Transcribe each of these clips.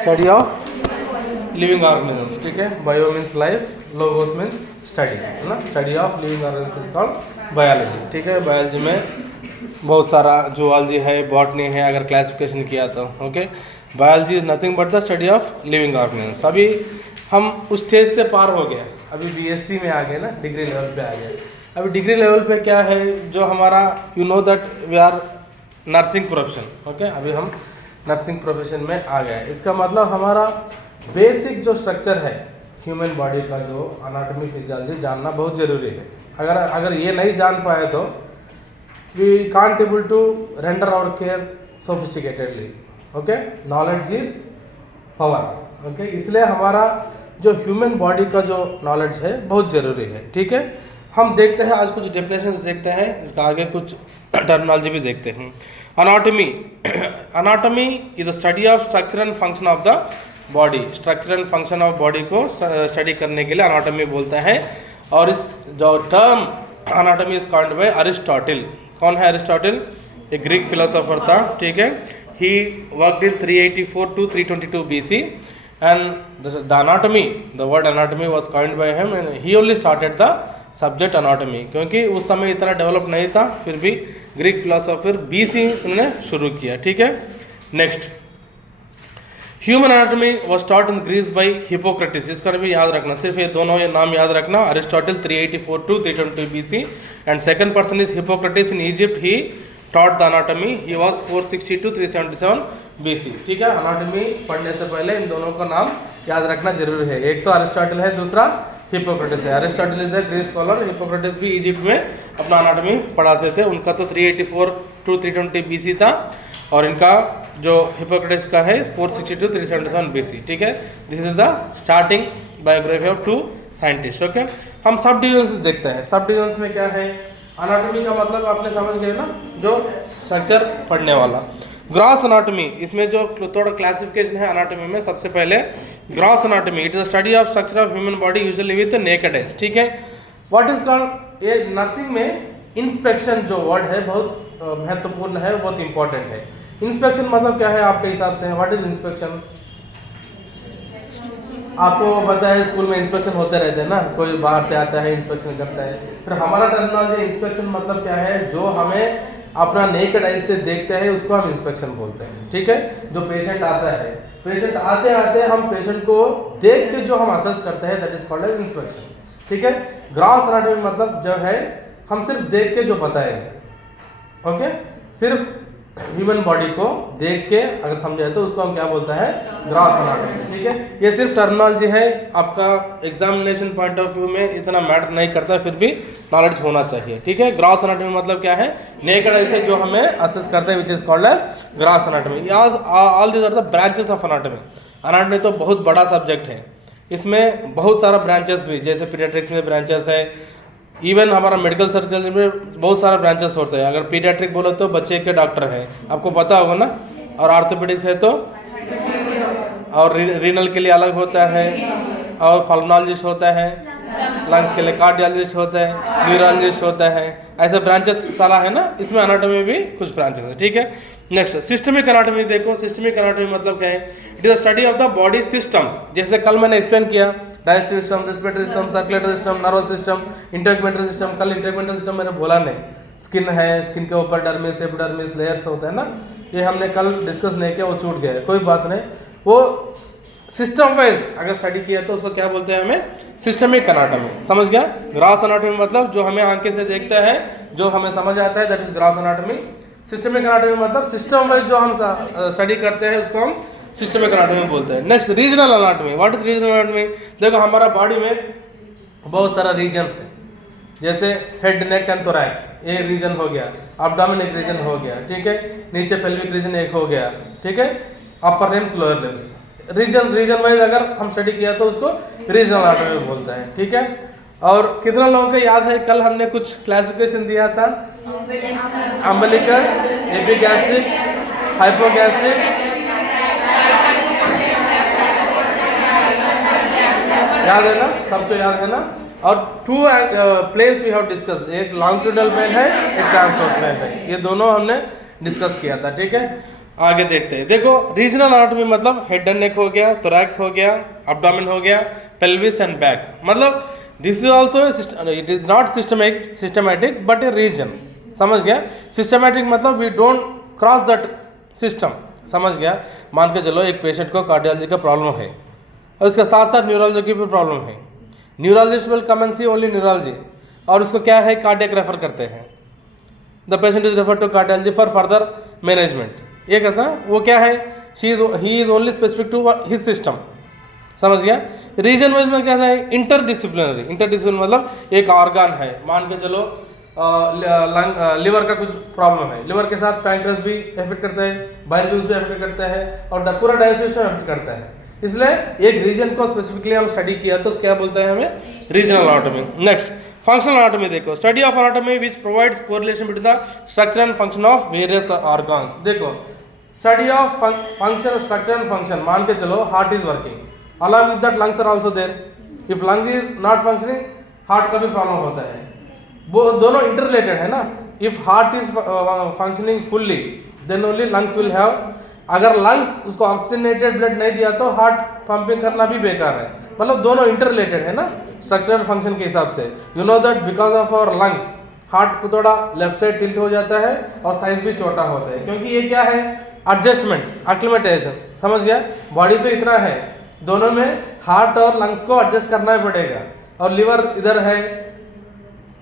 Study of living organisms, ठीक है। Bio means life, logos means study, है ना। Study of living organisms called biology, ठीक है। बायोलॉजी में बहुत सारा जूलॉजी है, बॉटनी है, अगर क्लासिफिकेशन किया तो okay. Biology is nothing but the study of living organisms. अभी हम उस स्टेज से पार हो गए, अभी बीएससी में आ गए ना, डिग्री लेवल पे आ गए। अभी डिग्री लेवल पे क्या है, जो हमारा you know that we are nursing profession, okay. अभी हम नर्सिंग प्रोफेशन में आ गए। इसका मतलब हमारा बेसिक जो स्ट्रक्चर है ह्यूमन बॉडी का, जो अनाटॉमी फिजियोलॉजी जानना बहुत ज़रूरी है। अगर ये नहीं जान पाए तो we can't able to render our care sophisticatedly, okay. Knowledge is power, okay. इसलिए हमारा जो ह्यूमन बॉडी का जो नॉलेज है बहुत ज़रूरी है, ठीक है। हम देखते हैं आज कुछ डेफिनेशंस देखते हैं, इसका आगे कुछ टर्मिनोलॉजी भी देखते हैं। Anatomy, anatomy is the study of structure and function of the body. Structure and function of body को स्टडी करने के लिए अनाटॉमी बोलता है। और इस जो term anatomy is called by Aristotle. कौन है अरिस्टोटल? ए ग्रीक फिलोसोफर था, ठीक है। He worked in 384 to 322 BC and the anatomy, the word anatomy was coined by him and he only started the subject anatomy, क्योंकि उस समय इतना develop नहीं था, फिर भी ग्रीक फिलोसोफर BC उन्होंने शुरू किया, ठीक है। Next, human anatomy was taught in Greece by Hippocrates. इसका भी याद रखना, सिर्फ ये दोनों ये नाम याद रखना। Aristotle 384 to 322 BC and second person is Hippocrates in Egypt. He taught the anatomy, he was 460 to 377 BC, ठीक है। अनाटॉमी पढ़ने से पहले इन दोनों का नाम याद रखना जरूरी है। एक तो अरिस्टोटल है, दूसरा हिपोक्रेटिस है। Aristotle is the Greek scholar, Hippocrates भी इजिप्ट में अपना अनाटॉमी पढ़ाते थे। उनका तो 384 to 320 BC था और इनका जो हिपोक्रेटिस का है 460 to 377 BC, ठीक है। This is the starting biography of 2 scientist, okay. हम सब डिविजन्स देखते हैं। सब डिविजन्स में क्या है, अनाटॉमी का मतलब आपने समझ गए ना, जो स्ट्रक्चर पढ़ने वाला। ग्रॉस अनाटॉमी, इसमें जो थोड़ा क्लासिफिकेशन है अनाटॉमी में, सबसे पहले gross anatomy, it is the study of structure of human body usually with naked eyes, ठीक है। व्हाट इज कॉल्ड, ये नर्सिंग में इंस्पेक्शन जो वर्ड है बहुत महत्वपूर्ण है, बहुत इंपॉर्टेंट है। इंस्पेक्शन मतलब क्या है आपके हिसाब से? What is inspection? आपको पता है स्कूल में इंस्पेक्शन होते रहते हैं ना, कोई बाहर से आता है इंस्पेक्शन करता है। फिर हमारा टर्मिनोलॉजी इंस्पेक्शन मतलब क्या है, जो हमें अपना नेकेड आई से देखते हैं उसको हम इंस्पेक्शन बोलते हैं, ठीक है। जो पेशेंट आता है, पेशेंट आते आते हम पेशेंट को देख के जो हम असेस करते हैं that is called as inspection, ठीक है। ग्रॉस अनाटॉमी मतलब जो है हम सिर्फ देख के जो बताएंगे, ओके। सिर्फ ह्यूमन बॉडी को देख के अगर समझाए तो उसको हम क्या बोलते हैं, ग्रॉस अनाटॉमी, ठीक है। ये सिर्फ टर्मिनोलॉजी है, आपका एग्जामिनेशन पॉइंट ऑफ व्यू में इतना मैटर नहीं करता, फिर भी नॉलेज होना चाहिए, ठीक है। ग्रॉस अनाटॉमी मतलब क्या है, नेकेड आई से जो हमें असेस करते हैं, which is called as gross anatomy. All these are the branches of anatomy. Anatomy तो बहुत बड़ा सब्जेक्ट है, इसमें बहुत सारा ब्रांचेस भी, जैसे पीडियाट्रिक्स में ब्रांचेस है, इवन हमारा मेडिकल सर्कल में बहुत सारे ब्रांचेस होते हैं। अगर पीडियाट्रिक बोलो तो बच्चे के डॉक्टर है, आपको पता होगा ना। और ऑर्थोपेडिक्स है तो, और रीनल के लिए अलग होता है, और पल्मोनोलॉजिस्ट होता है, लंग्स के लिए कार्डियोलॉजिस्ट होता है, न्यूरोलॉजिस्ट होता है। ऐसे ब्रांचेस सारा है ना, इसमें अनाटॉमी भी कुछ ब्रांचेस है, ठीक है। नेक्स्ट, सिस्टमिक अनाटॉमी देखो। सिस्टमिक अनाटॉमी मतलब क्या है, it is the study of the body systems. जैसे कल मैंने एक्सप्लेन किया, digestive system, respiratory system, circulatory system, nervous system, integumentary system. कल इंटेगुमेंटरी सिस्टम मैंने बोला नहीं, स्किन है, स्किन के ऊपर डर्मिस, एपिडर्मिस, लेयर्स होते हैं ना, ये हमने कल डिस्कस नहीं किया, वो छूट गया, कोई बात नहीं। वो सिस्टम वाइज अगर स्टडी किया तो उसको क्या बोलते हैं, हमें सिस्टमिक अनाटॉमी, समझ गया। ग्रॉस अनाटॉमी मतलब जो हमें आंखें से देखता है, जो हमें समझ आता है, that is gross anatomy. Systemic anatomy मतलब सिस्टम वाइज जो हम स्टडी करते हैं उसको हम सिस्टमिक अनाटॉमी बोलते हैं। Next, regional anatomy. What is regional anatomy? देखो हमारा बॉडी में बहुत सारा रीजन्स है, जैसे हेड, नेक एंड थोरैक्स, ये रीजन हो गया, एब्डोमेन एक रीजन हो गया, ठीक है। नीचे पेल्विक रीजन एक हो गया, ठीक है। Upper limbs, lower limbs, region wise अगर हम स्टडी किया तो उसको रीजनल अनाटॉमी बोलते हैं, ठीक है। और कितना लोगों को याद है, कल हमने कुछ क्लासिफिकेशन दिया था, अम्बिलिकस, एपिगैस्ट्रिक, हाइपोगैस्ट्रिक, याद है ना, सबको याद है ना। और 2 प्लेन्स वी हैव डिस्कस, एक लॉन्गिट्यूडनल प्लेन है, एक ट्रांसवर्स प्लेन है, ये दोनों हमने डिस्कस किया था, ठीक है। आगे देखते हैं। देखो रीजनल एनाटॉमी मतलब हेड एंड नेक हो गया, थोरैक्स हो गया, अब्डोमेन हो गया, पेल्विस एंड बैक। मतलब this is also it is not systematic but a region. समझ गया? सिस्टमैटिक मतलब we don't cross that system. समझ गया? मान के चलो एक पेशेंट को कार्डियोलॉजी का प्रॉब्लम है और उसके साथ साथ न्यूरोलॉजी की भी प्रॉब्लम है। Neurologist will come and see only neurology, और उसको क्या है, कार्डियक रेफर करते हैं। The patient is refer to cardiology for further management. ये कहता है वो क्या है, he is only specific to his system. समझ गया? रीजन वाइज में क्या है, इंटरडिसिप्लिनरी। इंटरडिसिप्लिनरी मतलब एक ऑर्गन है, मान के चलो लिवर का कुछ प्रॉब्लम है, लिवर के साथ पैंक्रियास भी इफेक्ट करता है, बाइल भी इफेक्ट करता है, और पूरा डाइजेशन इफेक्ट करता है। इसलिए एक रीजन को स्पेसिफिकली हम स्टडी किया तो क्या बोलते हैं हमें, regional anatomy. Next functional anatomy देखो, study of anatomy which provides correlation between the structure and function of various organs. देखो study of function, structure and function. मान के चलो heart is working, along with that lungs are also there. if lung is not functioning, heart का भी problem होता है। वो दोनों इंटररिलेटेड है ना। If heart is functioning fully then only lungs will have, अगर लंग्स उसको ऑक्सीजनेटेड ब्लड नहीं दिया तो हार्ट पंपिंग करना भी बेकार है। मतलब दोनों इंटररिलेटेड है ना स्ट्रक्चरल फंक्शन के हिसाब से। You know that because of our lungs heart को थोड़ा लेफ्ट साइड टिल्ट हो जाता है और साइज भी छोटा होता है, क्योंकि ये क्या है, एडजस्टमेंट, एक्लिमेटाइजेशन। समझ गया? बॉडी तो इतना है, दोनों में हार्ट और लंग्स को एडजस्ट करना ही पड़ेगा, और लिवर इधर है,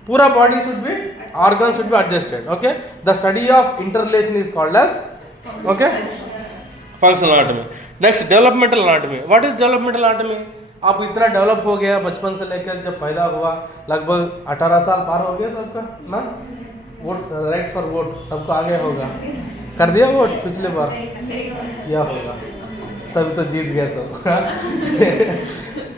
पूरा body should be, organ should be adjusted. Okay, the study of interrelation is called as okay functional anatomy. Next developmental anatomy. What is developmental anatomy? आप इतना डेवलप हो गया बचपन से लेकर जब पैदा हुआ, लगभग 18 साल पार हो गया सबका ना, वोट राइट फॉर वोट सबको आगे होगा, कर दिया वोट पिछले बार, क्या होगा, तभी तो जीत गए सब।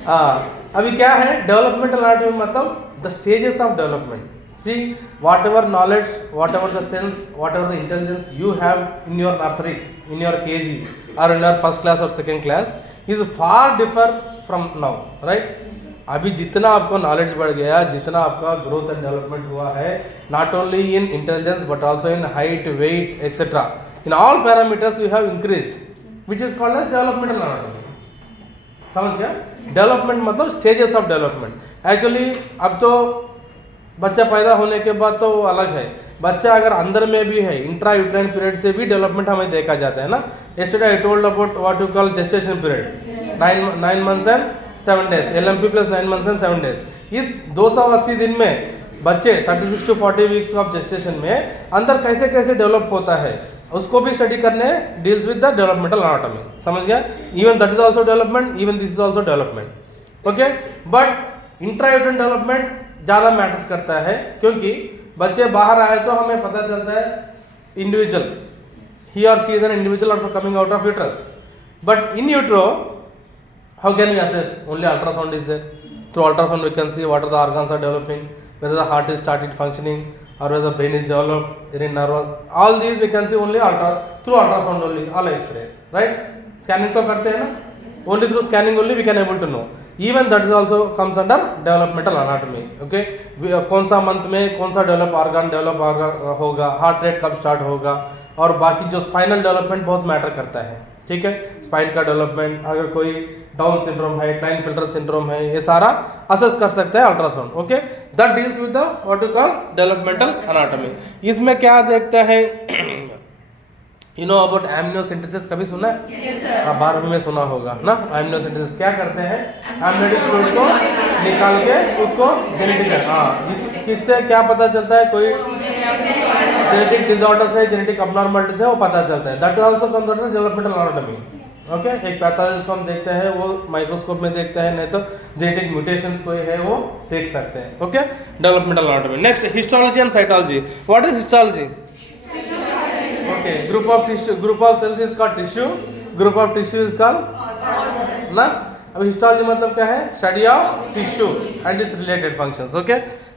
हाँ, अभी क्या है डेवलपमेंटल एनाटॉमी मतलब the stages of development. See what ever knowledge, what ever the sense, what ever the intelligence you have in your nursery, in your KG और इन योर फर्स्ट क्लास और second class is far differ from now, right? अभी जितना आपको knowledge बढ़ गया, जितना आपका growth and development हुआ है, not only in intelligence but also in height, weight etcetera, in all parameters you have increased, which is called as developmental anatomy। समझ गया? डेवलपमेंट मतलब स्टेजेस ऑफ डेवलपमेंट। एक्चुअली अब तो बच्चा पैदा होने के बाद तो वो अलग है, बच्चा अगर अंदर में भी है, इंट्रा यूट्राइन पीरियड से भी डेवलपमेंट हमें देखा जाता है ना। yesterday I told about what you call gestation period, 9 months and 7 days, LMP plus 9 months and 7 days। इस 280 दिन में बच्चे 36 to 40 वीक्स ऑफ जेस्टेशन में अंदर कैसे कैसे डेवलप होता है उसको भी स्टडी करने deals with the developmental anatomy. समझ गया? Even that is also development, even this is also development. Okay, but intrauterine development ज़्यादा मैटर्स करता है, क्योंकि बच्चे बाहर आए तो हमें पता चलता है इंडिविजुअल, ही और शी इज एन इंडिविजुअल और coming out of uterus. But in utero how can we assess? Only ultrasound is there. Through ultrasound we can see what are the organs are developing, whether the heart is started functioning or whether the brain is developed, any nerve, all these we can see only through ultrasound only, all X-ray, right? Scanning तो करते हैं ना, only through scanning only we can able to know. Even that is also comes under developmental anatomy. Okay, कौन सा month में कौन सा develop होगा, हार्ट रेट कब स्टार्ट होगा, और बाकी जो स्पाइनल डेवलपमेंट बहुत मैटर करता है। ठीक है, स्पाइन का डेवलपमेंट, अगर कोई डाउन सिंड्रोम है, क्लाइनफिल्टर सिंड्रोम है, ये सारा असेस कर सकता है ultrasound. Okay, that deals with the what you call developmental anatomy. इसमें क्या देखता है, यू नो अबाउट एमनियोसेंटेसिस, कभी सुना है? yes, 12वीं में सुना होगा ना। एमनियोसेंटेसिस क्या करते हैं, एमनियोटिक फ्लूइड को निकाल के उसको जेनेटिक, हाँ, किससे क्या पता चलता है, कोई जेनेटिक डिसऑर्डर से, जेनेटिक अबनॉर्मलिटी से वो पता चलता है। That also comes under developmental anatomy. Okay, एक पैथोलॉजी को हम देखते हैं, वो माइक्रोस्कोप में देखते हैं, नहीं तो जेनेटिक म्यूटेशंस कोई है वो देख सकते हैं। Okay, developmental anatomy. Next histology and cytology. What is histology? Okay, group of tissue, group of cells is called tissue, group of tissue is called ना। अब हिस्टोलॉजी मतलब क्या है, study of tissue and its related functions. Okay,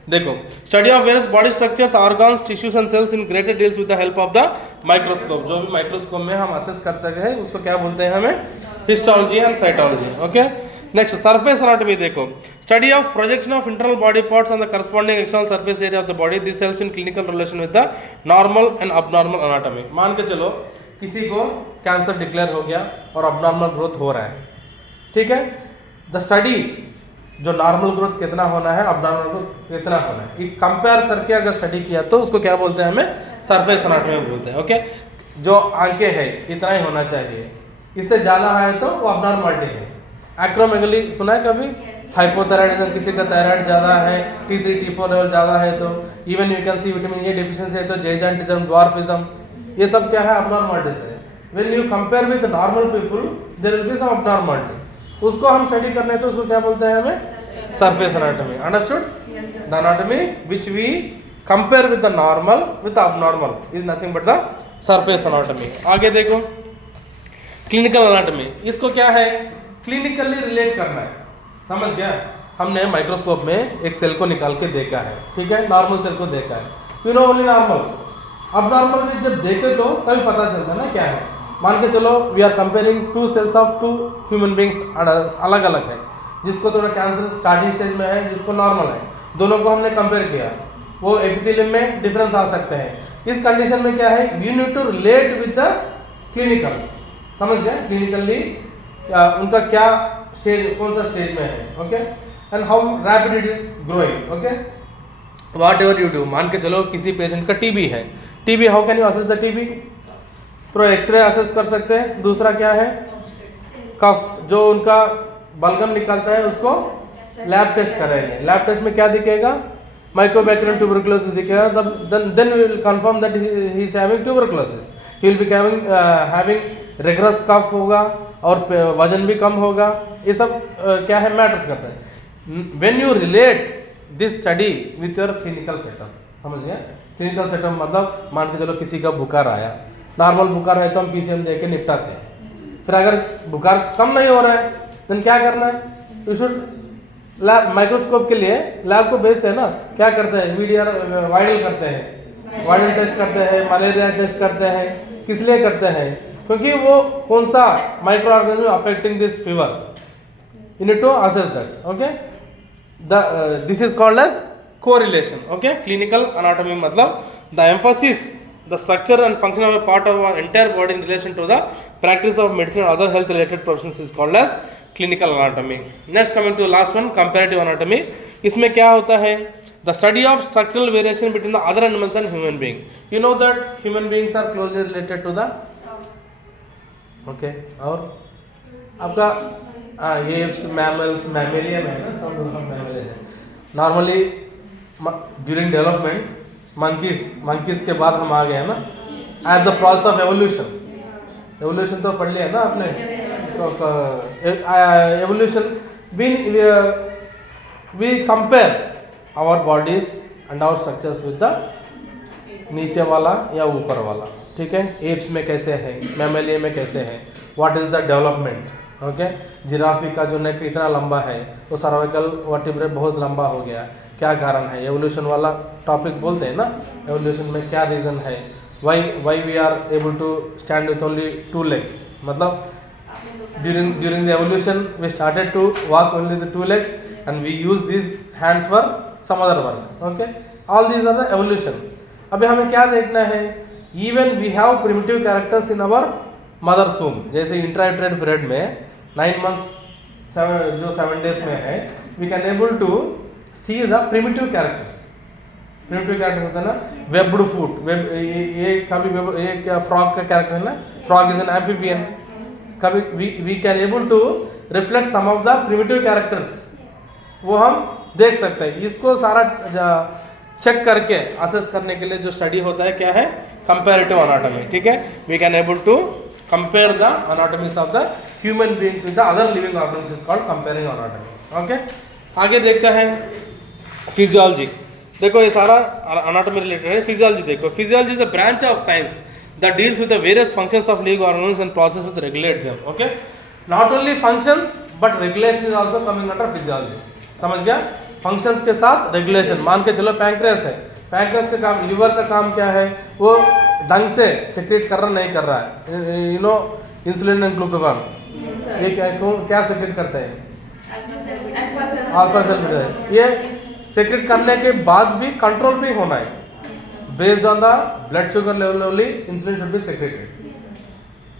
देखो study of various body structures, organs, tissues and cells in greater deals with the help of the microscope. जो भी microscope में हम असेस कर सकते हैं उसको क्या बोलते हैं हमें, histology and cytology. Okay, next surface anatomy देखो, study of projection of internal body parts on the corresponding external surface area of the body, this helps in clinical relation with the normal and abnormal anatomy. मान के चलो किसी को cancer declare हो गया और abnormal growth हो रहा है, ठीक है। द स्टडी जो नॉर्मल ग्रोथ कितना होना है, अबनॉर्मल ग्रोथ कितना होना है, ये कंपेयर करके अगर स्टडी किया तो उसको क्या बोलते हैं, हमें सरफेस एनाटॉमी बोलते हैं, ओके। जो आंखें है इतना ही होना चाहिए, इससे ज़्यादा है तो वो अबनॉर्मलिटी है। एक्रोमेगली सुना है कभी? हाइपोथायराइडिज्म, किसी का थायराइड ज़्यादा है, T3 T4 लेवल ज़्यादा है तो, even you can see vitamin A deficiency है तो जाइजेंटिज्म, ड्वार्फिज्म, ये सब क्या है, अबनॉर्मलिटीज है। When you compare with normal people there will be some abnormality, उसको हम स्टडी करने तो उसको क्या बोलते हैं, हमें surface anatomy. Understood? The anatomy which we compare with the normal with abnormal is nothing but the surface anatomy. आगे देखो क्लिनिकल एनाटॉमी, इसको क्या है, क्लिनिकली रिलेट करना है, समझ गया। हमने माइक्रोस्कोप में एक सेल को निकाल के देखा है, ठीक है, नॉर्मल सेल को देखा है, यू नो ओनली नॉर्मल। अब नॉर्मल में जब देखे तो तभी पता चलता है ना क्या है। मान के चलो we are comparing to cells of two human beings, अलग अलग है, जिसको थोड़ा कैंसर स्टार्टिंग स्टेज में है, जिसको नॉर्मल है, दोनों को हमने कंपेयर किया, वो एपिथेलियम में डिफरेंस आ सकते हैं। इस कंडीशन में क्या है, you need to relate with the clinical, समझ गए, क्लिनिकली उनका क्या स्टेज, कौन सा स्टेज में है, okay, and how rapid it is growing, okay. What ever you do, मान के चलो किसी पेशेंट का टीबी है, TB how can you assess the TB, तो एक्सरे असेस कर सकते हैं। दूसरा क्या है, कफ, जो उनका बलगम निकलता है उसको लैब टेस्ट करेंगे, लैब टेस्ट में क्या दिखेगा, माइकोबैक्टीरियम ट्यूबरकुलोसिस दिखेगा, then we will confirm that he is having tuberculosis, he will be having rigorous cough होगा और वजन भी कम होगा, ये सब क्या है, मैटर्स करता है। When you relate this study with your clinical setup, समझ गए, क्लिनिकल सेटअप मतलब मान के चलो किसी का बुखार आया, नॉर्मल बुखार है तो हम पीसीएम दे के निपटाते हैं, फिर अगर बुखार कम नहीं हो रहा है तो क्या करना है, यू शुड लैब, माइक्रोस्कोप के लिए लैब को भेजते हैं ना, क्या करते हैं, वीडियर वायरल करते हैं, वायरल टेस्ट करते हैं, मलेरिया टेस्ट करते हैं, किस लिए करते हैं, क्योंकि वो कौन सा micro organism affecting this fever, you need to assess that, okay. This is called as correlation, okay. Clinical anatomy मतलब the emphasis, the structure and function of a part of our entire body in relation to the practice of medicine and other health related professions is called as clinical anatomy. Next coming to last one, comparative anatomy. इसमें क्या होता है, the study of structural variation between the other animals and human being. You know that human beings are closely related to the, okay, और आपका ये mammals, mammalian है ना, सब mammalian है। Normally during development मंकीज के बाद हम आ गए हैं ना, as the process of evolution, evolution तो पढ़ लिया ना आपने, तो evolution we compare our bodies and our structures with the नीचे वाला या ऊपर वाला, ठीक है। एप्स में कैसे है, मैमेलिया में कैसे है, what is the development, okay. जिराफी का जो नेक इतना लंबा है, वो सर्वाइकल वर्टिब्रे बहुत लंबा हो गया, क्या कारण है, एवोल्यूशन वाला टॉपिक बोलते हैं ना, एवोल्यूशन में क्या रीज़न है, why we are able to stand with only 2 legs, मतलब during the evolution we started to walk only the 2 legs and we use these hands for some other work, okay, all these are the evolution. अभी हमें क्या देखना है, even we have primitive characters in our mother's womb, जैसे इंट्रायूटेरल period में 9 months जो 7 days में है, we can able to see the primitive characters. primitive characters होता है ना, webbed foot, web, ये कभी ये क्या frog का character है ना, frog is an amphibian, कभी we can able to reflect some of the primitive characters, वो हम देख सकते हैं। इसको सारा चेक करके असेस करने के लिए जो स्टडी होता है क्या है, कंपैरेटिव एनाटॉमी, ठीक है। We can able to compare the anatomies of the human beings with the other living organisms, is called comparing anatomy, okay. आगे देखते हैं फिजियोलॉजी, देखो ये सारा एनाटॉमी रिलेटेड है। फिजियोलॉजी देखो, physiology is a branch of science that deals with the various functions of living organisms and processes with regulate them, okay. Not only functions but regulation is also coming under physiology, समझ गया, functions के साथ regulation। मान के चलो pancreas है, pancreas का काम, लीवर का काम क्या है, वो ढंग से सिक्रेट कर रहा नहीं कर रहा है, you no insulin and glucagon, ये क्या सिक्रेट करते हैं, अल्फा सेल, ये सिक्रेट करने के बाद भी कंट्रोल भी होना है, based on the blood sugar level only insulin should be secreted,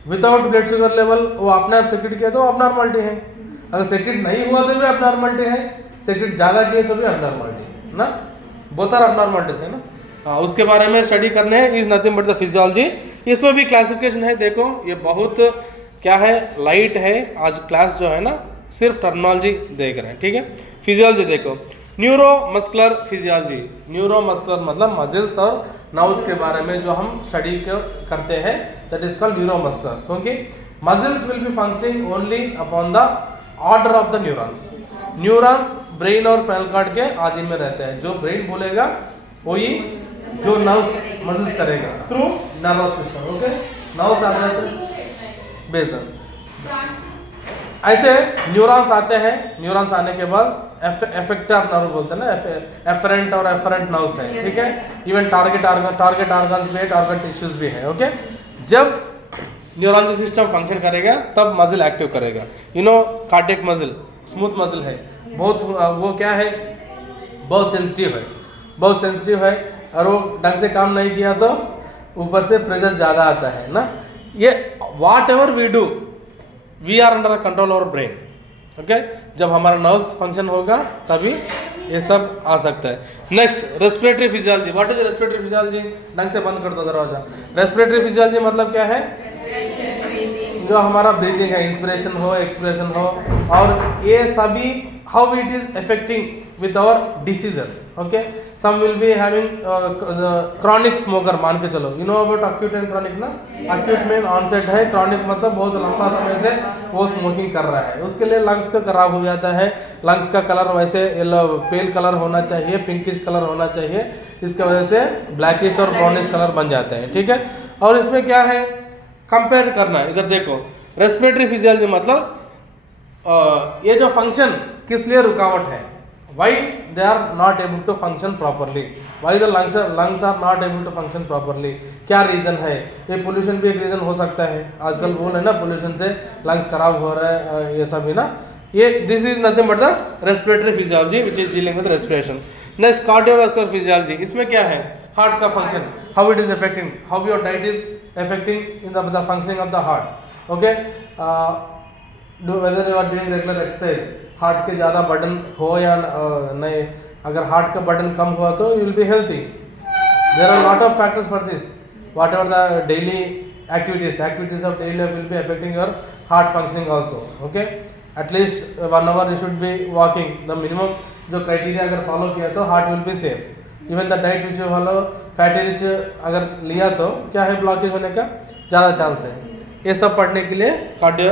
without blood sugar level वो अपने आप सेक्रेट किया तो अबनॉर्मलिटी है, अगर सेक्रेट नहीं हुआ तो भी अबनॉर्मलिटी है, सेक्रेट ज़्यादा किए तो भी अबनॉर्मलिटी ना, बोथ आर अबनॉर्मलिटीज है ना। उसके बारे में स्टडी करने हैं, is nothing but the physiology. इसमें भी क्लासिफिकेशन है, देखो ये बहुत क्या है, लाइट है आज क्लास जो है ना, सिर्फ टर्मिनोलॉजी देख रहे हैं, ठीक है। फिजियोलॉजी देखो, neuro muscular physiology, neuro muscular मतलब मसल्स और नर्व्स के बारे में जो हम स्टडी करते हैं, that is called neuro muscular, क्योंकि muscles will be functioning only upon the order of the neurons. Neurons brain और स्पाइनल कॉर्ड के आदि में रहते हैं, जो ब्रेन बोलेगा वही जो नर्व्स मसल्स करेगा through nervous system, okay. Nerves आते हैं बेसन, ऐसे न्यूरॉन्स आते हैं, न्यूरॉन्स आने के बाद एफेक्टर नर्व बोलते हैं ना, एफरेंट और एफरेंट नर्व्स है, ठीक है। इवन टारगेट ऑर्गन्स भी है, टारगेट टिश्यूज भी है, ओके। जब न्यूरॉलजी सिस्टम फंक्शन करेगा तब मसल एक्टिव करेगा, you know cardiac muscle smooth muscle है, बहुत वो क्या है, बहुत सेंसिटिव है, बहुत सेंसिटिव है, और वो ढंग से काम नहीं किया तो ऊपर से प्रेशर ज़्यादा आता है ना। ये whatever we do we are under the control of brain, okay. जब हमारा नर्व्स फंक्शन होगा तभी ये सब आ सकता है। Next respiratory physiology, what is respiratory physiology, ढंग से बंद कर दो दरवाजा। रेस्पिरेटरी फिजियोलॉजी मतलब क्या है, जो हमारा ब्रीथिंग है, इंस्पिरेशन हो एक्सपिरेशन हो, और ये सभी how it is affecting with our diseases, okay. Some will be having chronic smoker, मान के चलो, you know about acute and chronic ना, अक्यूट में ऑनसेट है, क्रॉनिक मतलब बहुत लंबा समय से वो स्मोकिंग कर रहा है, उसके लिए लंग्स का खराब हो जाता है, लंग्स का कलर वैसे पेल कलर होना चाहिए, पिंकिश कलर होना चाहिए, इसके वजह से ब्लैकिश और ब्राउनिश कलर बन जाते हैं, ठीक है। और इसमें क्या है, कंपेयर करना, इधर देखो रेस्पिरेटरी फिजियोलॉजी मतलब ये जो फंक्शन किस लिए रुकावट है, why they are not able to function properly, why the lungs are not able to function properly, क्या रीजन है। ये पोल्यूशन भी एक रीजन हो सकता है, आजकल बोल है ना पोल्यूशन से लंग्स खराब हो रहा है, ये सब है ना, ये this is nothing but the respiratory physiology which is dealing with respiration. Next cardiovascular physiology, इसमें क्या है, हार्ट का function, how it is affecting, how your diet is affecting in the functioning of the heart, okay. Whether you are doing regular exercise, heart के ज़्यादा burden हो या नहीं, अगर हार्ट का बर्डन कम हुआ तो you will be healthy. There are lot of factors for this, whatever the daily activities of daily life will be affecting your heart functioning also, okay. At least 1 hour you should be walking, the minimum जो criteria अगर follow किया तो heart will be safe. Even the diet which you follow, fatty rich अगर लिया तो क्या है, blockage होने का ज़्यादा चांस है। ये सब पढ़ने के लिए कार्डियो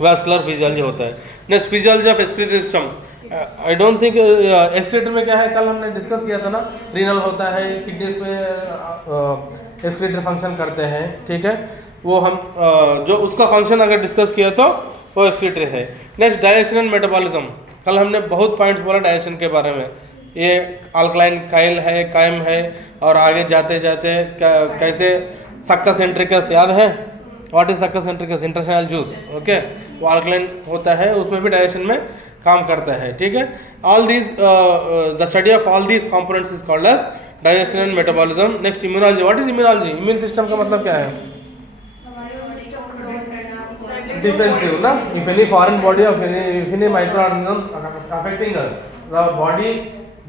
वास्कुलर फिजियोलॉजी होता है। Next physiology of excretory system, I don't think excretory में क्या है, कल हमने डिस्कस किया था ना, रीनल होता है, किडनीज में एक्सक्रीटर फंक्शन करते हैं, ठीक है। वो हम जो उसका फंक्शन अगर डिस्कस किया तो वो एक्सक्रीटर है। नेक्स्ट डाइजेशन एंड मेटाबॉलिज्म, कल हमने बहुत पॉइंट्स बोला डाइजेशन के बारे में, ये अल्कलाइन काइल है, कायम है, और आगे जाते जाते कैसे सक्का सेंट्रिकस याद है, what is succus entericus, internal juice, okay, वो अल्कलाइन होता है, उसमें भी डाइजेशन में काम करता है, ठीक है। All these the study of all these components is called as digestion and metabolism. Next immunology, what is immunology, immune system का मतलब क्या है, डिफेंसिव ना, if any foreign body of any micro organism affecting us, the body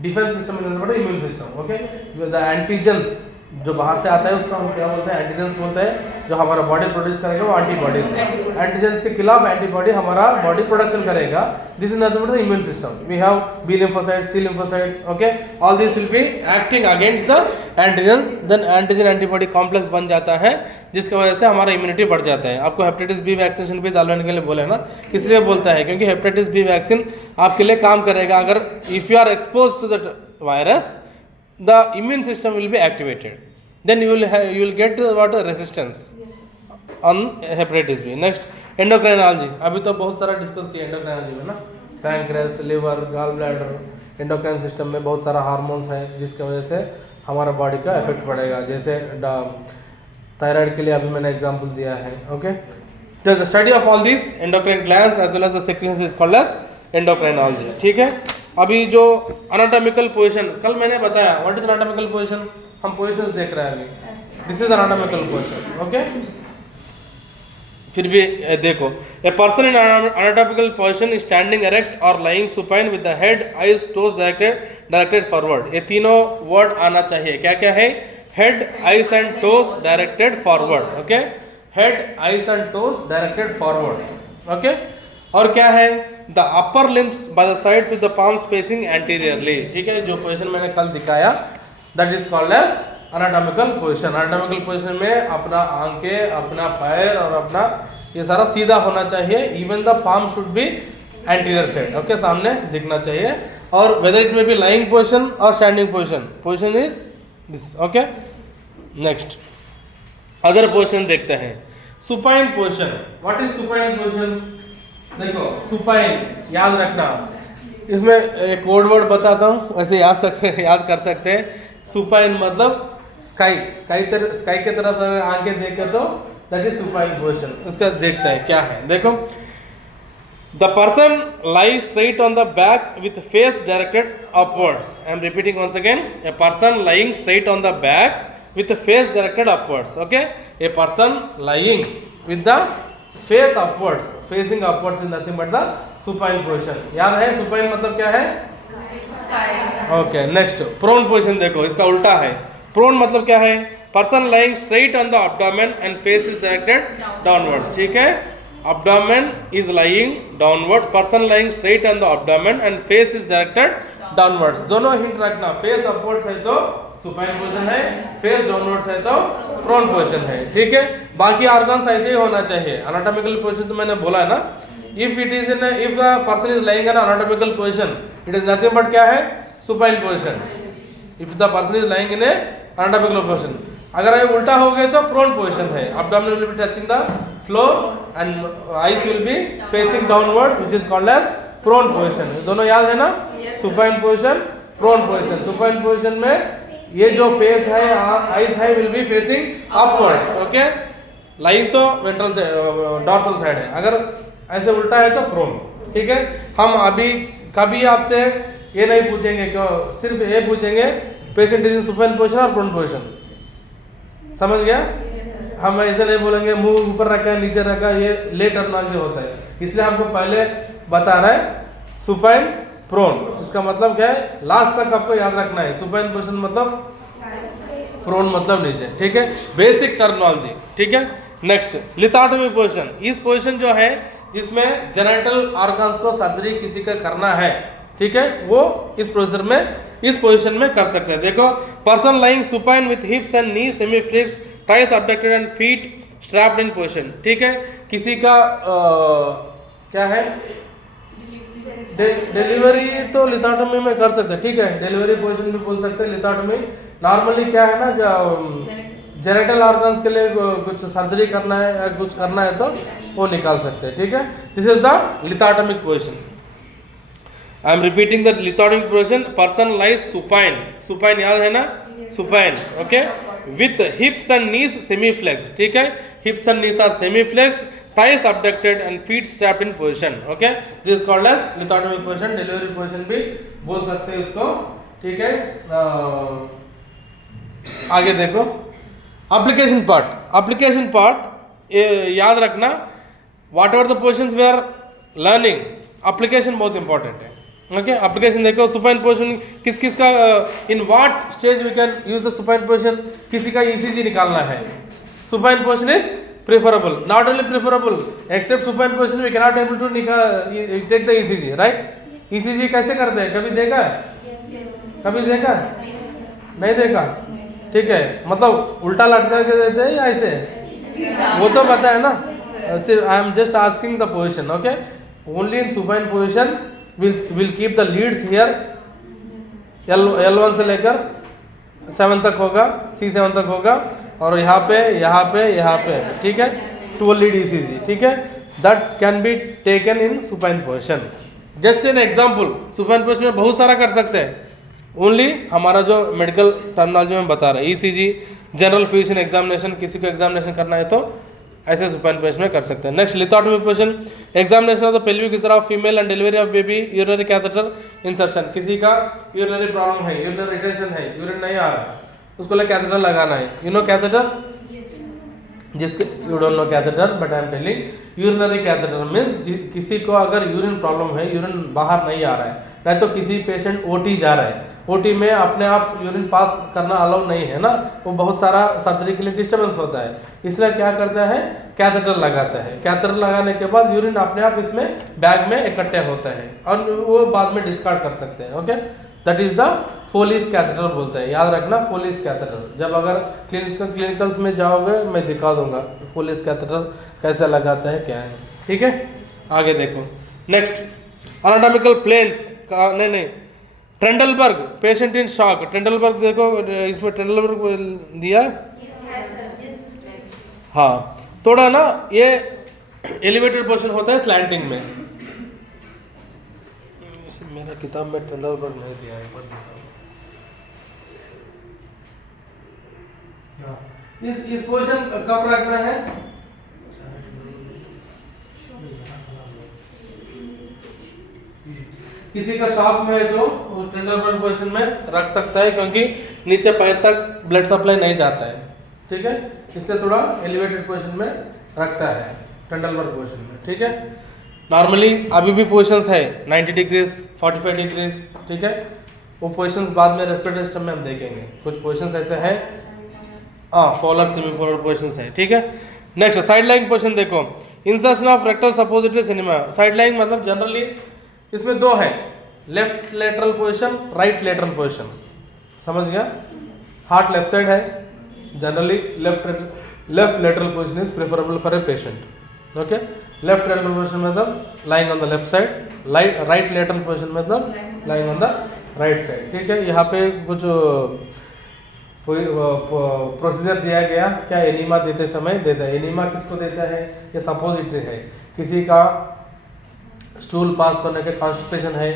defence system is not immune system, okay. The antigens जो बाहर से आता है उसका हम क्या बोलते हैं, एंटीजेंस बोलते हैं, जो हमारा बॉडी प्रोड्यूस करेगा वो एंटीबॉडीज है, एंटीजेंस के खिलाफ एंटीबॉडी हमारा बॉडी प्रोडक्शन करेगा, this is nothing but the immune system. We have B lymphocytes, C lymphocytes, okay, all this will be acting against the antigens, then antigen antibody complex बन जाता है, जिसकी वजह से हमारा इम्यूनिटी बढ़ जाता है। आपको हेपेटाइटिस बी वैक्सीनेशन भी डालने के लिए बोले ना, किस लिए बोलता है, क्योंकि हेपेटाइटिस बी वैक्सीन आपके लिए काम करेगा, अगर if you are expose to that virus the immune system will be activated, then you will get what resistance on hepatitis B. Next endocrinology, अभी तो बहुत सारा डिस्कस किया endocrinology में ना, pancreas, liver, gall bladder, endocrine system में बहुत सारा हार्मोन्स है जिसकी वजह से हमारा बॉडी का इफेक्ट पड़ेगा, जैसे थायराइड के लिए अभी मैंने एग्जांपल दिया है, ओके। तो the study of all this endocrine glands as well as the secretions is called as endocrinology, ठीक है। अभी जो एनाटॉमिकल पोजीशन कल मैंने बताया, व्हाट इज एनाटॉमिकल पोजीशन, हम पोजीशंस देख रहे हैं अभी, this is anatomical position, okay. फिर भी देखो, a person in anatomical position standing erect और lying supine with the head eyes toes directed forward. ये तीनों वर्ड आना चाहिए। क्या क्या है? Head, eyes and toes directed forward. Okay, head, eyes and toes directed forward. Okay, और क्या है? The upper limbs by the sides with the palms facing anteriorly. ठीक है, जो पोजीशन मैंने कल दिखाया that is called as anatomical position. Anatomical position में अपना आंखें, अपना पैर और अपना ये सारा सीधा होना चाहिए। Even the palm should be anterior side. Okay, सामने दिखना चाहिए। और वेदर इट में बी लाइंग पोजीशन और standing position, position is this. Okay, next other position देखते हैं। Supine position. What is supine position? देखो, सुपाइन याद रखना, इसमें एक वर्ड बताता हूँ, वैसे याद कर सकते हैं। सुपाइन मतलब स्काई के तरफ अगर आंखें देखें तो दैट इज सुपाइन पोजीशन। उसका देखते हैं क्या है। देखो, the person lie straight on the back with face directed upwards. I am repeating once again, a person lying straight on the back with face directed upwards. Okay, a person lying with the face upwards, facing upwards is nothing but the supine position. याद है supine मतलब क्या है? Okay, next prone position. देखो, इसका उल्टा है। Prone मतलब क्या है? Person lying straight on the abdomen and face is directed downwards. ठीक है, abdomen is lying downward, person lying straight on the abdomen and face is directed downwards. दोनों हिंट रखना, फेस अपवर्ड्स है तो सुपाइन पोजीशन है, face downwards है तो prone position है। ठीक है, बाकी ऑर्गन्स ऐसे ही होना चाहिए। एनाटॉमिकल पोजीशन तो मैंने बोला है ना, if the person is lying in anatomical position it is nothing but क्या है? Supine position. If the person is lying in a anatomical position, अगर ये उल्टा हो गए तो प्रोन पोजीशन है। Abdomen will be touching the floor and eyes will be facing downward which is called as prone position. दोनों याद है ना? Supine position, prone position. Supine position में ये जो फेस है, आईज है, will be facing upwards. Okay, lying तो वेंट्रल से डॉर्सल साइड है, अगर ऐसे उल्टा है तो प्रोन। ठीक है, हम अभी कभी आपसे ये नहीं पूछेंगे, क्यों? सिर्फ ये पूछेंगे patient is in supine position और प्रोन पोजीशन। समझ गया? हम ऐसे नहीं बोलेंगे मुंह ऊपर रखा है नीचे रखा, ये ले टर्मिनोलॉजी होता है। इसलिए हमको पहले बता रहा है सुपाइन, प्रोन। इसका मतलब क्या है? लास्ट तक आपको याद रखना है। सुपाइन पोजीशन मतलब प्रोन मतलब नीचे। ठीक है, बेसिक टर्मिनोलॉजी। ठीक है, नेक्स्ट लिथोटमी पोजीशन। इस पोजीशन जो है जिसमें जेनिटल ऑर्गन्स को सर्जरी किसी का करना है, ठीक है, वो इस पोजीशन में कर सकते हैं। देखो, person lying supine with hips and knee semi flix, thighs abducted and feet strapped in position. ठीक है, किसी का क्या है? डिलीवरी तो लिथोटमी में कर सकते हैं। ठीक है, डिलीवरी पोजीशन भी बोल सकते हैं लिथोटमी। नॉर्मली क्या है ना, जेनिटल ऑर्गन्स के लिए कुछ सर्जरी करना है या कुछ करना है तो वो निकाल सकते हैं। ठीक है, this is the lithotomic position. I am repeating the lithotomic position. Person lies supine, supine याद है ना? Supine. Okay, with hips and knees semi flex. ठीक है, hips and knees are semi flex, thighs abducted and feet strapped in position. Okay, this is called as lithotomic position. Delivery position भी बोल सकते हैं इसको। ठीक है, आगे देखो application part. application part याद रखना, whatever the positions we are learning, application बहुत important है। ओके, application देखो, supine position किस किस का in what stage we can use the supine position? किसी का ECG निकालना है, supine position is preferable. Not only preferable, except supine position we cannot able to take the ECG, right? ECG कैसे करते हैं? कभी देखा है? कभी देखा? नहीं देखा? ठीक है, मतलब उल्टा लटका के देते हैं या ऐसे? वो तो पता है ना। I am just asking the position. Okay, only in supine position will keep the leads here. L1 से लेकर 7 तक होगा, C7 तक होगा, और यहाँ पे। ठीक है, 12 lead ECG। ठीक है, that can be taken in supine position. Just an example, supine position में बहुत सारा कर सकते हैं। ओनली हमारा जो मेडिकल टर्मिनोलॉजी में बता रहा है, ECG, जनरल फिजिशियन एग्जामिनेशन, किसी को एग्जामिनेशन करना है तो ऐसे सुपाइन पोजीशन में कर सकते हैं। Next lithotomy position, examination of the pelvic is of female and delivery of baby, urinary catheter insertion. किसी का यूरिनरी प्रॉब्लम है, यूरिनरी रिटेंशन है, यूरिन नहीं आ रहा है, उसको लिए कैथेटर लगाना है। You know catheter? जिसके you don't know catheter but I am telling urinary catheter means किसी को अगर यूरिन प्रॉब्लम है, यूरिन बाहर नहीं आ रहा है, नहीं तो किसी पेशेंट ओटी जा रहा है, ओटी में अपने आप यूरिन पास करना अलाउ नहीं है ना, वो बहुत सारा सर्जरी के लिए डिस्टर्बेंस होता है, इसलिए क्या करता है कैथेटर लगाता है। कैथेटर लगाने के बाद यूरिन अपने आप इसमें बैग में इकट्ठे होता है और वो बाद में डिस्कार्ड कर सकते हैं। Okay, that is the Foley's catheter बोलते हैं, याद रखना फोलिस कैथेटर। जब अगर क्लिनिकल्स में जाओगे मैं दिखा दूंगा फोलिस कैथेटर कैसे लगाता है क्या है। ठीक है, आगे देखो नेक्स्ट एनाटॉमिकल प्लेन्स का नहीं ट्रेंडलबर्ग पेशेंट इन शॉक। ट्रेंडलबर्ग देखो इसमें ट्रेंडलबर्ग दिया हाँ, थोड़ा ना ये एलिवेटेड पोर्शन होता है स्लैंटिंग में, मेरा किताब में ट्रेंडलबर्ग नहीं दिया है, इस पोर्शन कब रखना है, किसी का शॉक में है तो ट्रेंडलबर्ग पोजीशन में रख सकता है क्योंकि नीचे पैर तक ब्लड सप्लाई नहीं जाता है। ठीक है, इसलिए थोड़ा एलिवेटेड पोजीशन में रखता है ट्रेंडलबर्ग पोजीशन में। ठीक है, नॉर्मली अभी भी पोजीशंस है 90 डिग्रीज 45 डिग्रीज। ठीक है, वो पोजीशंस बाद में रेस्पिरेटरी सिस्टम में हम देखेंगे, कुछ पोजीशंस ऐसे हैं पोलर सेमी पोलर पोजीशंस है। ठीक है, नेक्स्ट साइड लाइंग पोजीशन देखो, insertion of rectal suppository enema. Side lying मतलब जनरली इसमें दो है, left lateral position right lateral position, समझ गया। हार्ट लेफ्ट साइड है, generally left lateral position is preferable for a patient. Okay, left lateral position मतलब lying on the left side, right lateral position मतलब lying on the right side. ठीक है, यहाँ पे कुछ प्रोसीजर दिया गया, क्या एनीमा देते समय देता है। एनीमा किसको देता है, ये सपोजिटरी है, किसी का स्टूल पास करने के कॉन्स्टिपेशन है,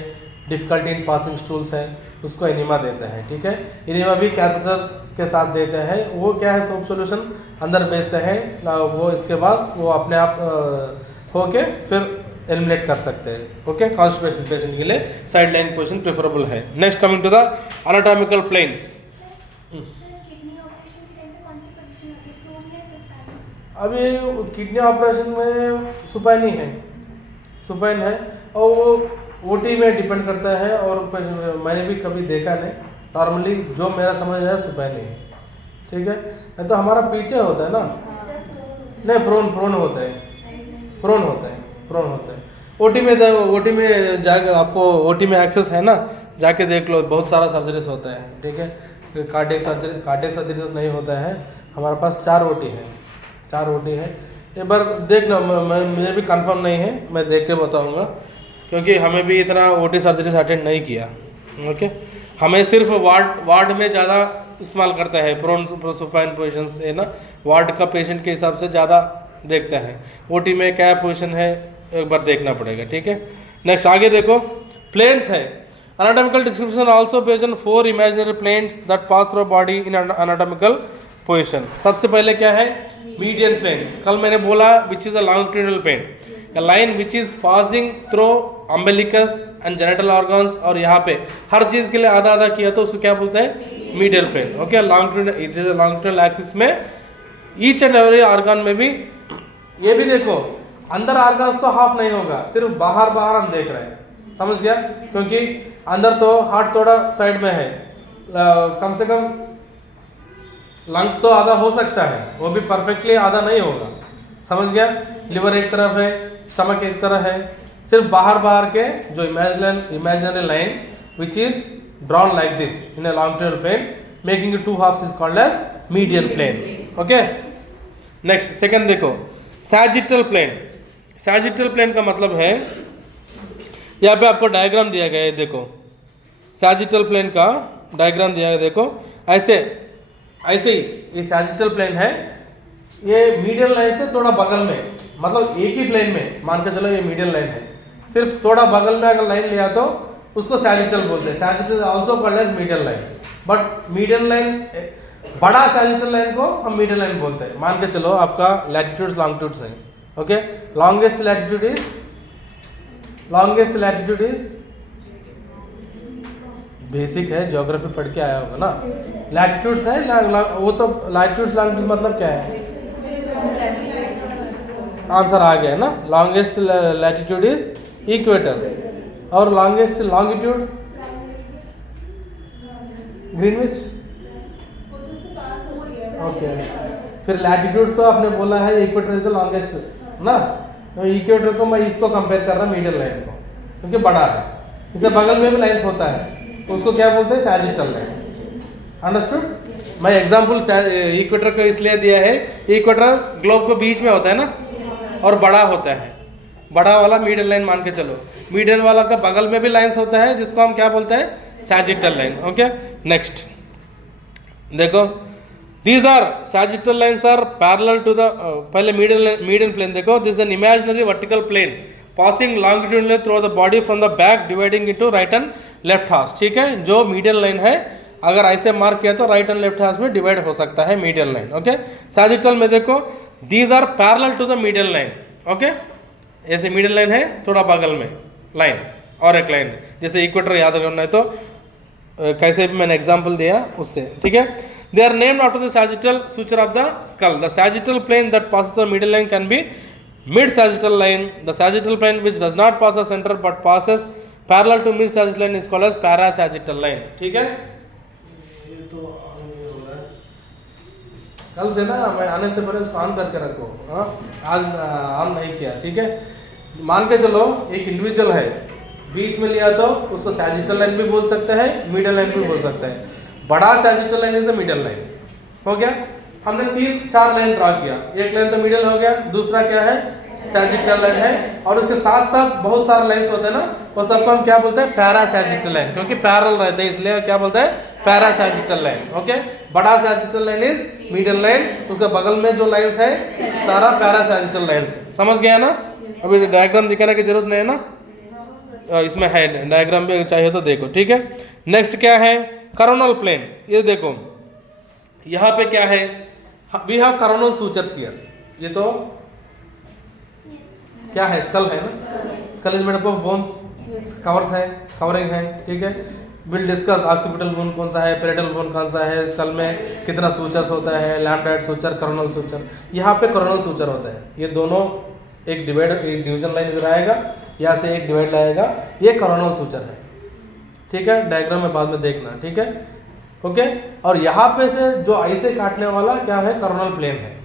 डिफिकल्टी इन पासिंग स्टूल्स है, उसको एनीमा देता है। ठीक है, एनीमा भी कैथेटर के साथ देता है, वो क्या है सोप सॉल्यूशन अंदर भेजता है, वो इसके बाद वो अपने आप होके फिर एलिमिनेट कर सकते हैं। ओके, कॉन्स्टिपेशन पेशेंट के लिए साइड लाइन पोजीशन प्रेफरेबल है। Next coming to the anatomical planes. अभी किडनी ऑपरेशन में सुपाइन है, सुपाइन है और वो ओटी में डिपेंड करता है और मैंने भी कभी देखा नहीं, नॉर्मली जो मेरा समझ आया सुपाइन है। ठीक है, नहीं तो हमारा पीछे होता है ना, नहीं प्रोन होता है, प्रोन होता है। ओटी में जाकर आपको ओटी में एक्सेस है ना, जाके देख लो, बहुत सारा सर्जरीज होता है। ठीक है, कार्डियक सर्जरी तो नहीं होता है, हमारे पास 4 ओटी है, 4 ओटी है। एक बार देखना, मुझे भी कंफर्म नहीं है, मैं देख के बताऊंगा क्योंकि हमें भी इतना ओटी सर्जरीज अटेंड नहीं किया। ओके, हमें सिर्फ वार्ड में ज़्यादा इस्तेमाल करता है, प्रोन सुपाइन पोजीशंस है ना, वार्ड का पेशेंट के हिसाब से ज़्यादा देखता है। ओटी में क्या पोजीशन है एक बार देखना पड़ेगा। ठीक है, नेक्स्ट आगे देखो, प्लेन्स है। Anatomical description also based on 4 imaginary planes that pass through body in anatomical position. सबसे पहले क्या है, मीडियन प्लेन। कल मैंने बोला which is a longitudinal plane, a line which is passing through umbilicus and genital organs, और यहाँ पे हर चीज़ के लिए आधा आधा किया तो उसको क्या बोलते हैं, medial plane. Okay, longitudinal, it is longitudinal axis में ईच एंड एवरी ऑर्गन में भी। ये भी देखो, अंदर ऑर्गन्स तो हाफ नहीं होगा, सिर्फ बाहर हम देख रहे हैं, समझ गया, क्योंकि अंदर तो हार्ट थोड़ा साइड में है, कम से कम लंग्स तो आधा हो सकता है, वो भी परफेक्टली आधा नहीं होगा, समझ गया। लिवर एक तरफ है, स्टमक एक तरफ है, सिर्फ बाहर के जो imaginary line which is drawn like this in a longitudinal plane making it 2 halfs is called as median plane. Okay, next second देखो, सैजिटल प्लेन। सैजिटल प्लेन का मतलब है, यहाँ पे आपको डायग्राम दिया गया है, देखो सैजिटल प्लेन का डायग्राम दिया गया, देखो ऐसे ही ये सैजिटल प्लेन है, ये मीडियन लाइन से थोड़ा बगल में, मतलब एक ही प्लेन में मान के चलो ये मीडियन लाइन है, सिर्फ थोड़ा बगल में अगर लाइन लिया तो उसको सैजिटल बोलते हैं। Sagittal also called as median line, but median line बड़ा सैजिटल लाइन को हम मीडियन लाइन बोलते हैं। मान के चलो आपका लैटिट्यूड्स लॉन्गिट्यूड्स हैं। Okay, longest latitude is basic है, ज्योग्राफी पढ़ के आया होगा ना, लैटिट्यूड्स है, वो तो लैटिट्यूड्स लॉन्गिट्यूड्स मतलब क्या है, आंसर आ गया ना, लॉन्गेस्ट लैटिट्यूड इज इक्वेटर और लॉन्गेस्ट लॉन्गिट्यूड ग्रीनविच। ओके, फिर लैटिट्यूड तो आपने बोला है इक्वेटर इज द लॉन्गेस्ट ना, तो इक्वेटर को मैं इसको कंपेयर कर रहा हूँ मीडियन लाइन को, क्योंकि बड़ा है, इससे बगल में भी लाइन्स होता है, उसको क्या बोलते हैं, सैजिटल लाइन। अंडरस्टूड? मैं एग्जांपल इक्वेटर को इसलिए दिया है, इक्वेटर ग्लोब के बीच में होता है ना और बड़ा होता है, बड़ा वाला मीडियन लाइन मान के चलो, मीडियन वाला का बगल में भी लाइन्स होता है जिसको हम क्या बोलते हैं, सैजिटल लाइन। ओके, नेक्स्ट देखो, these are sagittal lines are parallel to the, पहले मीडियन प्लेन देखो, this is an imaginary vertical plane passing longitudinally through the body from the back dividing into right and left half. ठीक है, जो median line है अगर ऐसे mark किया तो राइट एंड लेफ्ट हाफ में डिवाइड हो सकता है मीडियन लाइन। ओके, सैजिटल में देखो, these are parallel to the median line. Okay, ऐसे मीडियन लाइन है, थोड़ा बगल में लाइन और एक लाइन, जैसे इक्वेटर याद करना है तो कैसे भी मैंने एग्जांपल दिया उससे। ठीक है, they are named after the sagittal suture of the skull. The sagittal plane that passes the middle line can be mid sagittal line. The sagittal plane which does not pass the centre but passes parallel to mid sagittal line is called as para sagittal line. ठीक है, ये तो हो रहा है, कल से ना मैं आने से पहले इसको ऑन करके रखो, आज ऑन नहीं किया। ठीक है, मान के चलो एक इंडिविजुअल है, बीच में लिया तो उसको सैजिटल लाइन भी बोल सकते हैं, मिडिल लाइन भी बोल सकते हैं। बड़ा sagittal line is a middle line. हो गया, हमने 3-4 लाइन ड्रॉ किया, एक लाइन तो मिडिल हो गया, दूसरा क्या है, सैजिटल लाइन है, और उसके साथ साथ बहुत सारे लाइन्स होते हैं ना, वो सबको हम क्या बोलते हैं, पैरा सैजिटल लाइन, क्योंकि पैरेलल रहते हैं इसलिए क्या बोलते हैं, पैरा सैजिटल लाइन। ओके, बड़ा sagittal line is middle line, उसके बगल में जो लाइन्स है सारा पैरा सैजिटल लाइन्स। समझ गया ना? अभी डायग्राम दिखाने की जरूरत नहीं है ना, इसमें है डायग्राम भी चाहिए तो देखो। ठीक है, नेक्स्ट क्या है, करोनल प्लेन। ये देखो यहाँ पे क्या है, वी हैव करोनल सूचर्स हियर। ये तो क्या है, स्कल है ना, skull is made up of bones, covers है, कवरिंग है। ठीक है, विल डिस्कस ऑक्सीपिटल बोन कौन सा है, पेरिटल बोन कौन सा है, स्कल में कितना सूचर्स होता है, लैम्ब्डाइड सूचर, करोनल सूचर। यहाँ पे करोनल सूचर होता है, ये दोनों एक डिवीजन लाइन इधर आएगा, यहाँ से एक डिवाइड लाएगा, ये करोनल सूचर है। ठीक है, डायग्राम में बाद में देखना। ठीक है, ओके, और यहाँ पे से जो ऐसे काटने वाला क्या है, करोनल प्लेन है।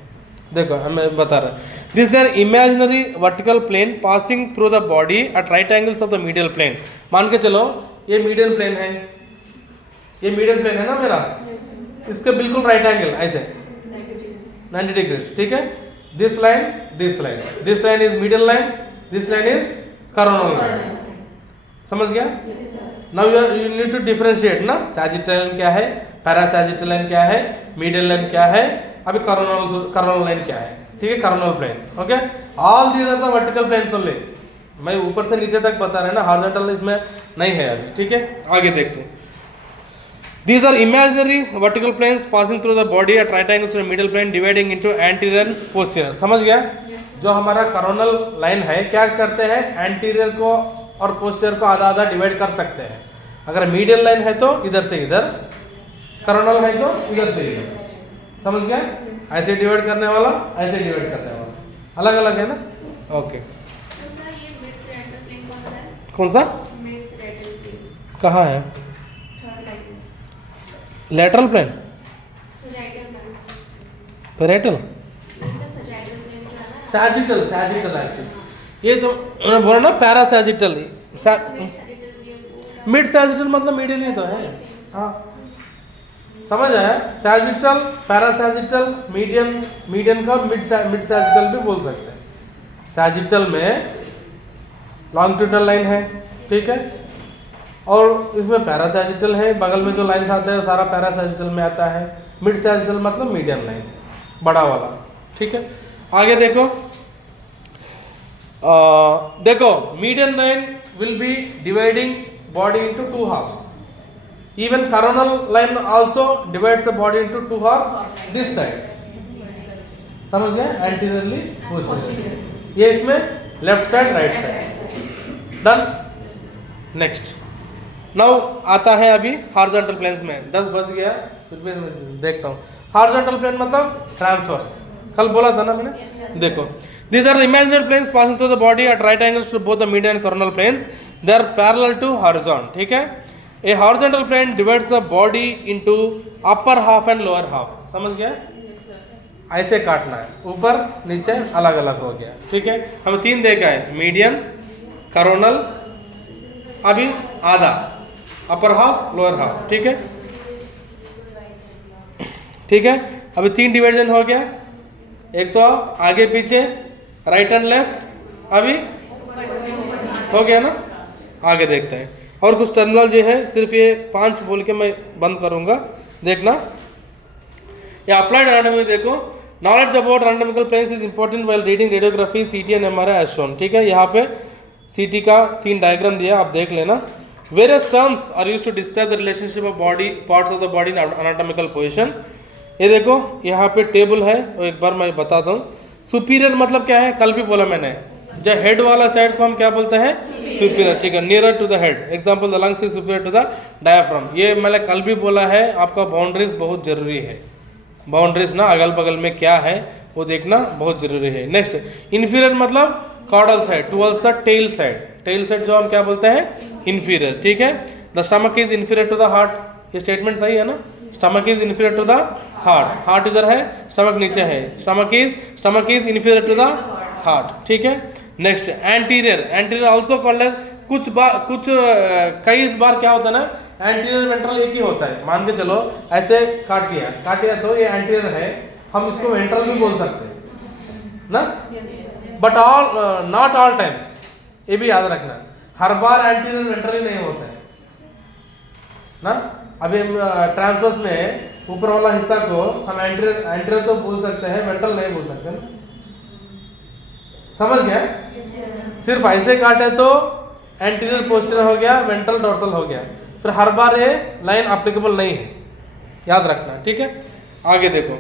देखो हमें बता रहा है, this are imaginary vertical plane passing through the body at right angles of the medial plane. मान के चलो ये मीडियल प्लेन है, ये मीडियल प्लेन है ना मेरा, इसके बिल्कुल राइट एंगल ऐसे 90 डिग्रीज। ठीक है, this line, this line, this line is middle line, this line is coronal line. समझ गया? Now you need to differentiate ना, सैजिटल लाइन क्या है, पैरा सैजिटल लाइन क्या है, मिडिल लाइन क्या है, अभी करोनल लाइन क्या है। ठीक है, coronal plane. Okay, all these are the vertical planes only. मैं ऊपर से नीचे तक बता रहे हैं ना, हॉरिजॉन्टल इसमें नहीं है अभी। ठीक है, आगे देखते हैं। These are imaginary vertical planes passing through the body at right angles to the middle plane dividing into anterior and posterior। समझ गया? जो हमारा करोनल लाइन है क्या करते हैं, एंटीरियर को और पोस्टीरियर को आधा आधा डिवाइड कर सकते हैं। अगर मीडियल लाइन है तो इधर से इधर, करोनल है तो इधर से इधर। समझ गया? ऐसे डिवाइड करने वाला, ऐसे डिवाइड करने वाला, अलग अलग है ना। ओके, कौन सा, कहाँ है lateral plane, parietal, sagittal, sagittal axis. ये तो मैं बोला ना पैरा सैजिटल, मिड सैजिटल मतलब मिडिल ही तो है। हाँ, समझ आया? Sagittal, para sagittal, median, median का मिड सैजिटल भी बोल सकते हैं। सैजिटल में लॉन्गिट्यूडनल लाइन है, ठीक है, और इसमें पैरा सैजिटल है, बगल में जो लाइन्स आता है वो सारा पैरा सैजिटल में आता है। मिड सैजिटल मतलब मीडियन लाइन, बड़ा वाला। ठीक है, आगे देखो, देखो median line will be dividing body into 2 halves. Even coronal line also divides the body into 2 halves this side. समझ गए? एंटीरियरली पोस्टीरियर, ये इसमें left side right side. Done. Next, now आता है अभी हॉरिजॉन्टल प्लेन्स में। 10 बज गया, फिर भी देखता हूँ। हॉरिजॉन्टल प्लेन मतलब ट्रांसवर्स, कल बोला था ना मैंने। देखो, These are the imaginary planes passing through the body at right angles to both the median and coronal planes. They are parallel to horizon. ठीक है? A horizontal plane divides the body into upper half and lower half. समझ गया? ऐसे काटना है, ऊपर नीचे अलग अलग हो गया. ठीक है? हमें 3 देखा है, मीडियन, करोनल, अभी आधा, अपर हाफ, लोअर हाफ. ठीक है? ठीक है? अभी 3 डिवीजन हो गया. एक तो आगे पीछे, राइट एंड लेफ्ट, अभी हो गया ना. आगे देखते हैं और कुछ टर्मिनोलॉजी है, सिर्फ ये 5 बोल के मैं बंद करूंगा, देखना. ये अप्लाइड एनाटॉमी देखो. Knowledge about anatomical planes is important while reading radiography, CT and MRI as shown. ठीक है? यहाँ पे सीटी का 3 डायग्राम दिया, आप देख लेना. Various terms are used to describe the relationship of body parts of the body in anatomical position. ये देखो यहाँ पे टेबल है, और एक बार मैं बताता हूँ. सुपीरियर मतलब क्या है, कल भी बोला मैंने, जो हेड वाला साइड को हम क्या बोलते हैं, सुपीरियर. ठीक है? Nearer to the head. Example the lungs is superior to the diaphragm. ये मैंने कल भी बोला है, आपका बाउंड्रीज बहुत जरूरी है. बाउंड्रीज ना अगल बगल में क्या है वो देखना बहुत जरूरी है. नेक्स्ट, इन्फीरियर मतलब caudal side towards the tail side. Tail side जो हम क्या बोलते हैं, इन्फीरियर. ठीक है? The stomach is inferior to the heart. ये स्टेटमेंट सही है ना. Stomach is inferior to the heart. Heart इधर है, स्टमक नीचे है. Stomach is inferior to the heart. ठीक है? Next, anterior. Anterior also called as, कई बार क्या होता है ना, एंटीरियर वेंट्रल एक ही होता है. मान के चलो ऐसे काट दिया तो ये एंटीरियर है, हम इसको वेंट्रल भी बोल सकते हैं ना. बट नॉट ऑल टाइम्स, ये भी याद रखना. हर बार एंटीरियर वेंट्रल ही नहीं होता है ना. अभी हम ट्रांसवर्स में ऊपर वाला हिस्सा को हम एंटीरियर तो बोल सकते हैं, वेंट्रल नहीं बोल सकते ना. समझ गया? सिर्फ ऐसे काटे तो एंटीरियर पोस्टीरियर हो गया, वेंट्रल डोर्सल हो गया. फिर हर बार ये लाइन एप्लीकेबल नहीं है, याद रखना. ठीक है? आगे देखो,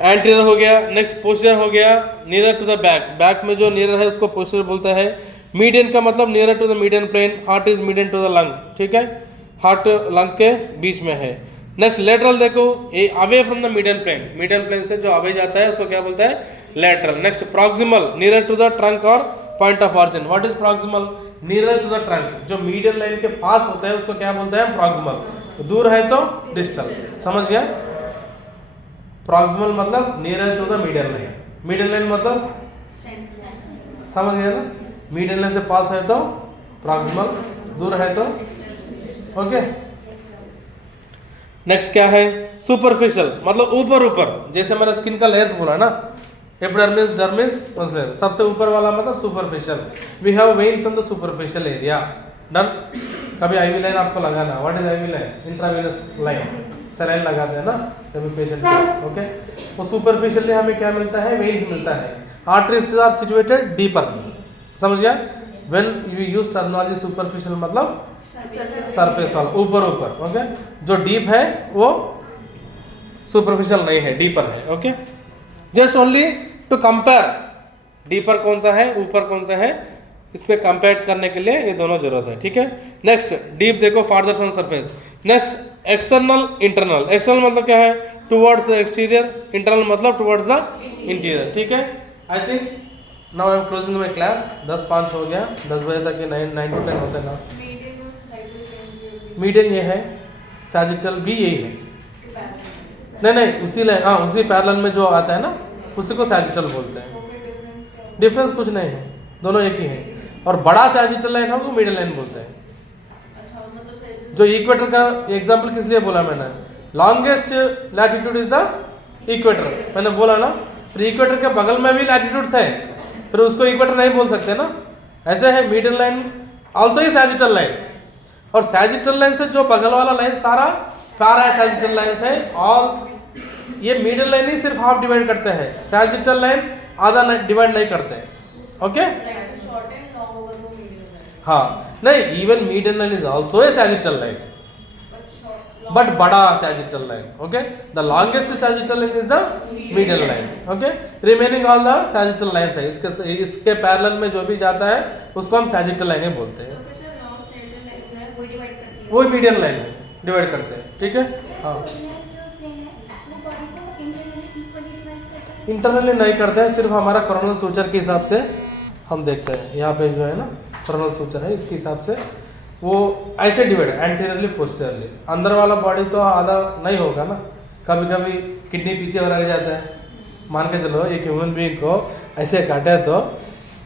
एंटीरियर हो गया. नेक्स्ट, पोस्टीरियर हो गया, near to the back. Back में जो नियर है उसको पोस्टीरियर बोलता है. मीडियन का मतलब near to the median plane. Heart is median to the lung. ठीक है? हार्ट लंग के बीच में है. नेक्स्ट, लेटरल देखो, ये away from the median plane. Median plane से जो अवे जाता है उसको क्या बोलता है, lateral. Next, proximal, near to the trunk और point of origin. What is proximal? Near to the trunk, जो मीडियन लाइन के पास होता है उसको क्या बोलते हैं, प्रॉक्सिमल. दूर है तो डिस्टल. समझ गया? प्रॉक्सिमल मतलब near to the median line. Median line मतलब समझ गया ना. मीडियन लाइन से पास है तो प्रॉक्सिमल, दूर है तो ओके. नेक्स्ट क्या है, सुपरफिशियल मतलब ऊपर. जैसे मैंने स्किन का लेयर्स बोला ना, एपिडर्मिस, डर्मिस, मसलर, सबसे ऊपर वाला मतलब superficial. We have veins on the superficial area. Done. कभी आईवी लाइन आपको लगाना. What is IV line? Intravenous line. Saline लगाते हैं ना कभी पेशेंट को. ओके? वो सुपरफिशियली हमें क्या मिलता है, वेन्स मिलता है. Arteries are situated deeper. समझ गया? When you use terminology superficial मतलब सरफेस वाला, ऊपर. ओके? जो डीप है वो सुपरफिशियल नहीं है, डीपर है. Okay? Just only to compare, deeper कौन सा है, ऊपर कौन सा है, इस पे कंपेयर करने के लिए ये दोनों जरूरत है. ठीक है? नेक्स्ट, डीप देखो, farther from surface. Next, external, internal. External मतलब क्या है, टुवर्ड्स द एक्सटीरियर. इंटरनल मतलब टुवर्ड्स द इंटीरियर. ठीक है? I think now I am closing my class. 10:05 हो गया. 10 बजे तक ये 9 to 10 होते हैं ना. मीडियन ये है, सैजिटल भी यही है. नहीं उसी लाइन, हाँ उसी पैरेलल में जो आता है ना उसी को सैजिटल बोलते हैं. डिफरेंस कुछ नहीं है, दोनों एक ही है. और बड़ा सैजिटल लाइन है उसको मीडियन लाइन बोलते हैं. जो इक्वेटर का एग्जांपल किस लिए बोला मैंने, longest latitude is the equator. मैंने बोला ना, फिर इक्वेटर के बगल में भी लैटिट्यूड्स है, फिर उसको इक्वेटर नहीं बोल सकते ना. ऐसे है median line also he sagittal line. और सैजिटल लाइन से जो बगल वाला लाइन सारा पैरा सैजिटल लाइन है. और ये मीडियन लाइन ही सिर्फ हाफ डिवाइड करते हैं, सैजिटल लाइन आधा डिवाइड नहीं करते. ओके? हाँ नहीं, even median line is also a sagittal line, but बड़ा sagittal line. Okay? The longest sagittal line is the median line. Okay? Remaining all the sagittal lines है. इसके पैरेलल में जो भी जाता है उसको हम सैजिटल लाइन बोलते हैं. वो मीडियन लाइन है, डिवाइड करते हैं. ठीक है? हाँ इंटरनली नहीं करते हैं, सिर्फ हमारा कोरोनल सूचर के हिसाब से हम देखते हैं। यहाँ पे जो है ना कोरोनल सूचर है, इसके हिसाब से वो ऐसे डिवाइड है, एंटीरियरली पोस्टीरियरली। अंदर वाला बॉडी तो आधा नहीं होगा ना, कभी कभी किडनी पीछे हो रह जाता है। मान के चलो एक ह्यूमन बीइंग को ऐसे काटे तो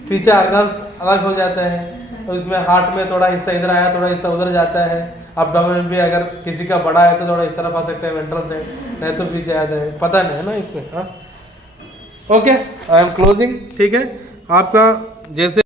पीछे ऑर्गन्स अलग हो जाते हैं, तो इसमें हार्ट में थोड़ा हिस्सा इधर आया, थोड़ा हिस्सा उधर जाता है। एब्डोमेन भी अगर किसी का बड़ा है तो थोड़ा इस तरफ आ सकता है वेंट्रल से, नहीं तो पीछे आता है, पता नहीं है ना इसमें। हाँ ओके, आई एम क्लोजिंग। ठीक है, आपका जैसे